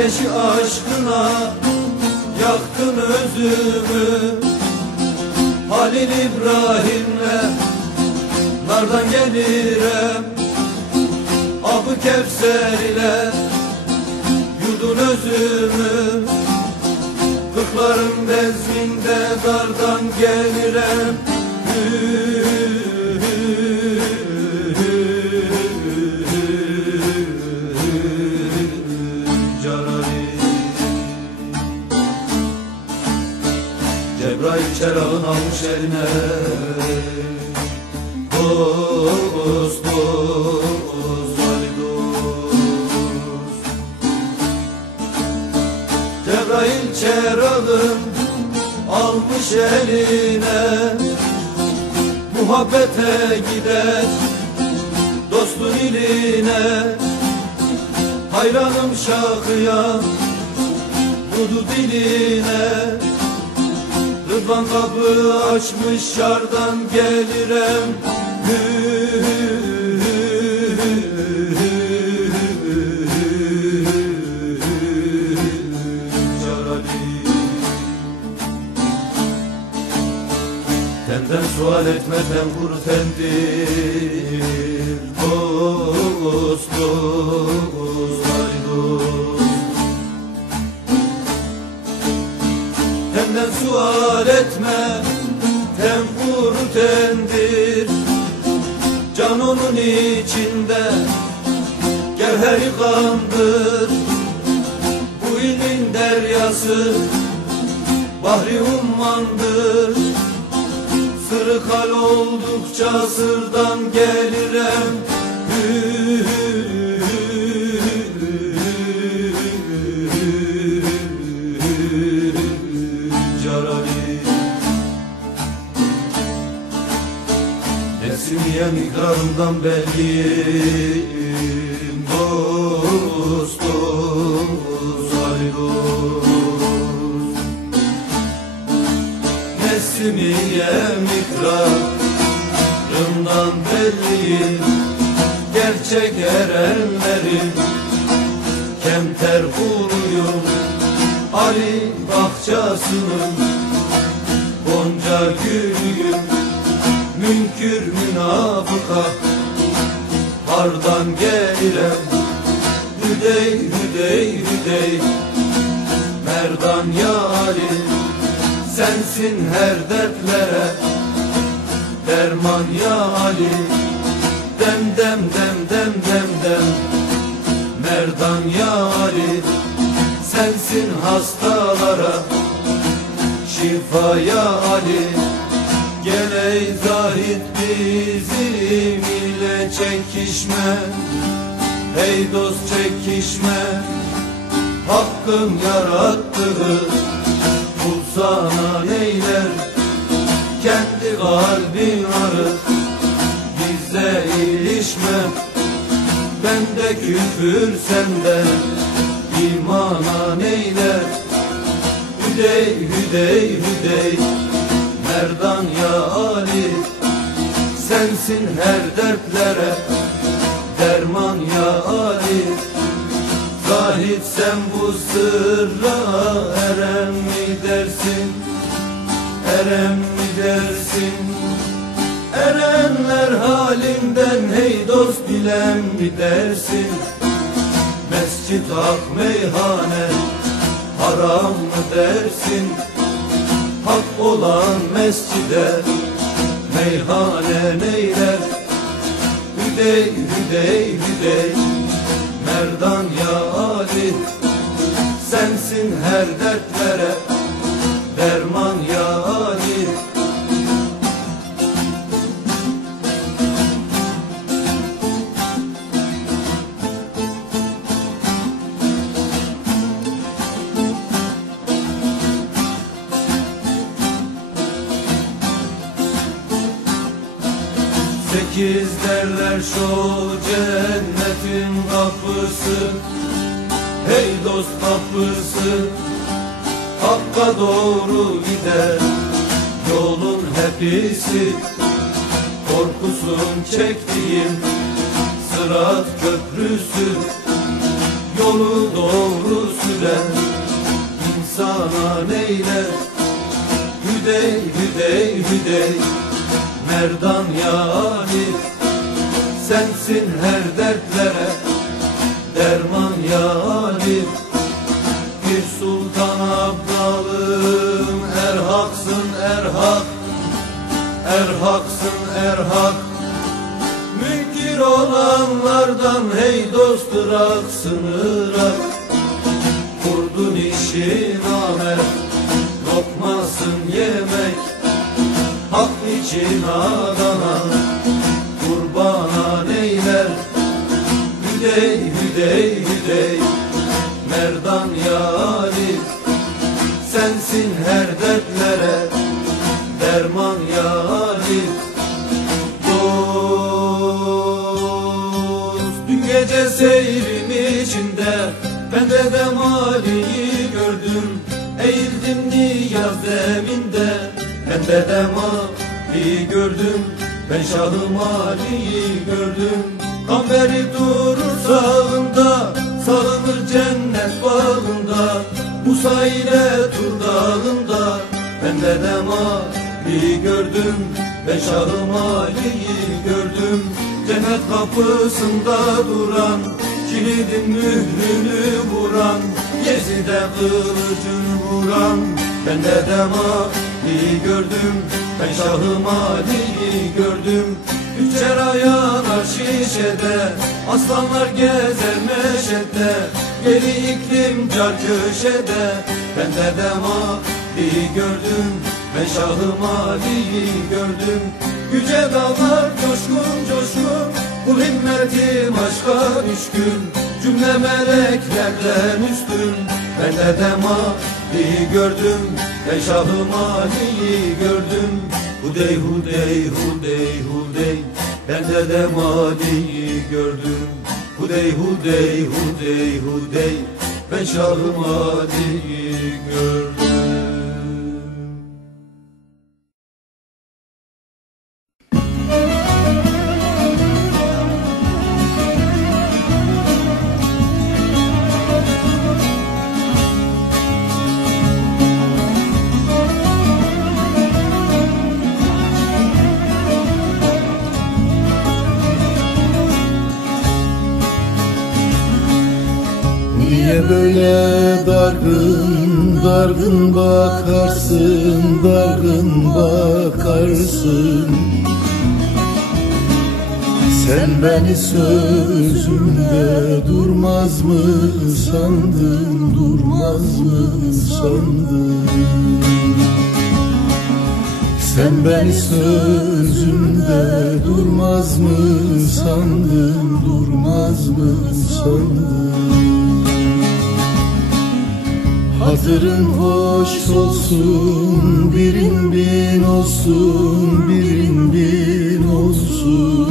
Ateşi aşkına yaktın özümü. Halil İbrahim'le nardan gelirem. Abı Kevser ile yudun özümü. Kırkların bezminde dardan gelirem. Carari eline Dost, dost, Ali dost Cebrail almış eline. Muhabbete gider dostun iline. Hayranım şakıya Dudu diline Rıdvan kapı açmış şardan gelirem. Carali Tenden sual etmeden vur tendir Dost, Tenden sual etme Ten vur tendir. Can onun içinde Gevheri kandır Bu ilmin deryası Bahri ummandır. Sırrı kal oldukça sırdan gelirem Carali belliyim Dost, dost, ay dost belliyim Gerçek erenlerin Kemter kuruyum Ali bahçasının Gonca gülüyüm Münkür münafıka Hardan gelirem Hüdey hüdey hüdey. Merdan ya Ali Sensin her dertlere. Derman ya Ali Dem dem dem dem dem dem. Merdan ya Ali Sensin hastalara. Şifa ya Ali Gel ey zahid bizim çekişme. Hey dost çekişme. Hakkın yarattığı Kul sana neyler? Kendi kalbin arı Bize ilişme. Bende küfür sende imana neyler? Hüdey hüdey hüdey Merdan ya Ali Sensin her dertlere. Derman ya Ali Zahid sen bu sırra erem mi dersin? Erem mi dersin? Erenler halinden hey dost bilen mi dersin? Mescit hak meyhane haram mı dersin? Hak olan mescide meyhane neyler? Hüdey hüdey hüdey Merdan ya Ali Sensin her dertlere Derman ya derler şu cennetin kapısı. Hey dost kapısı Hakka doğru gider. Yolun hepsi Korkusun çektiğim Sırat köprüsü yolu doğru sürer insana neyler Hüdey hüdey hüdey Merdan yani Sensin her dertlere. Derman yani Bir sultan abdalım. Erhaksın erhak Erhaksın erhak Münkir olanlardan hey dost ırak sınırak Kurdun işi namert Lokmasın yemek. Hak için adana hüdey hüdey Merdan yari Sensin her dertlere Derman yari Dost Dün gece seyrim içinde Ben de demaliyi gördüm. Eğildim niyaz zeminde Ben de demaliyi gördüm. Ben Şah-ı Mali'yi gördüm Kamberi durur sağında Sağılır cennet bağında. Musa ile Tur dağında Ben de demaliyi gördüm. Ben Şah-ı Mali'yi gördüm. Cennet kapısında duran Kilidin mührünü vuran Yezide kılıcını vuran. Ben de demaliyi gördüm Ben Şah-ı Mali'yi gördüm Üçer ayanar şişede Aslanlar gezer meşede Geri iklim car köşede Ben de demaliyi gördüm. Ben Şah-ı Mali'yi gördüm. Yüce dağlar coşkun coşkun Kul himmetim aşka düşkün Cümle meleklerden üstün Ben de demaliyi gördüm. Ben Şah-ı Mali'yi gördüm. Hudey hudey hudey hudey Ben de demaliyi gördüm. Hudey hudey hudey hudey. Ben Şah-ı Mali'yi gördüm dargın bakarsın dargın bakarsın. Sen beni sözümde durmaz mı sandın durmaz mı sandın? Sen beni sözümde durmaz mı sandın durmaz mı sandın Hatırın hoş olsun, birin bin olsun, birin bin olsun.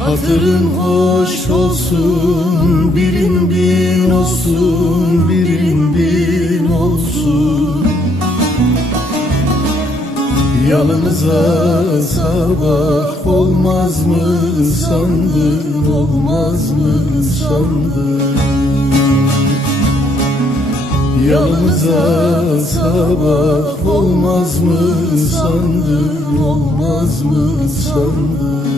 Hatırın hoş olsun, birin bin olsun, birin bin olsun. Yanımıza sabah olmaz mı sandın, olmaz mı sandın? Yanımıza sabah olmaz mı sandın, olmaz mı sandın?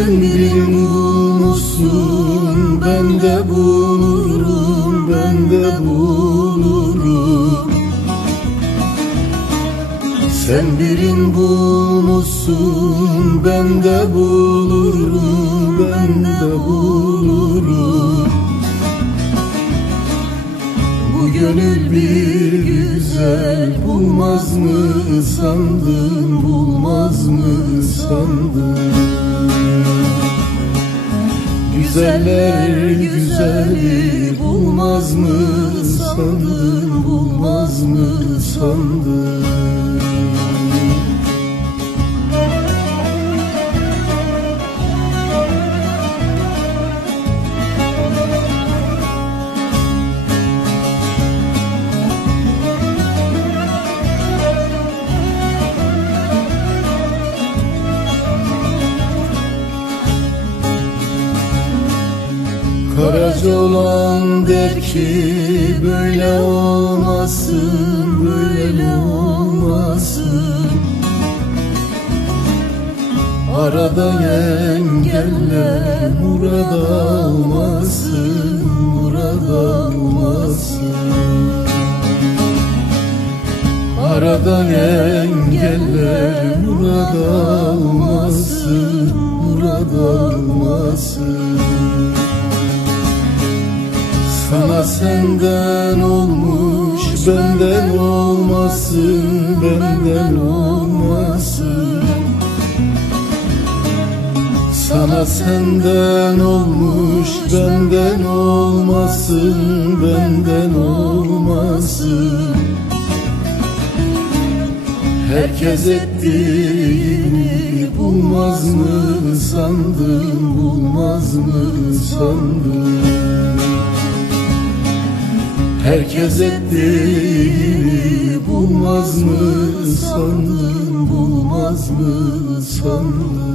Sen birini bulmuşsun, ben de bulurum, ben de bulurum. Sen birin bulmuşsun ben de bulurum ben de bulurum. Bu gönül bir güzel bulmaz mı sandın bulmaz mı sandın Güzeller güzeli bulmaz mı sandın bulmaz mı sandın der ki böyle olmasın, böyle olmasın. Arada engeller murada olmasın, murada olmasın. Arada engeller murada olmasın, murada olmasın sana senden olmuş benden olmasın benden olmasın. Sana senden olmuş benden olmasın benden olmasın. Herkes ettiğini bulmaz mı sandın bulmaz mı sandın Herkes ettiğini bulmaz mı sandın bulmaz mı sandın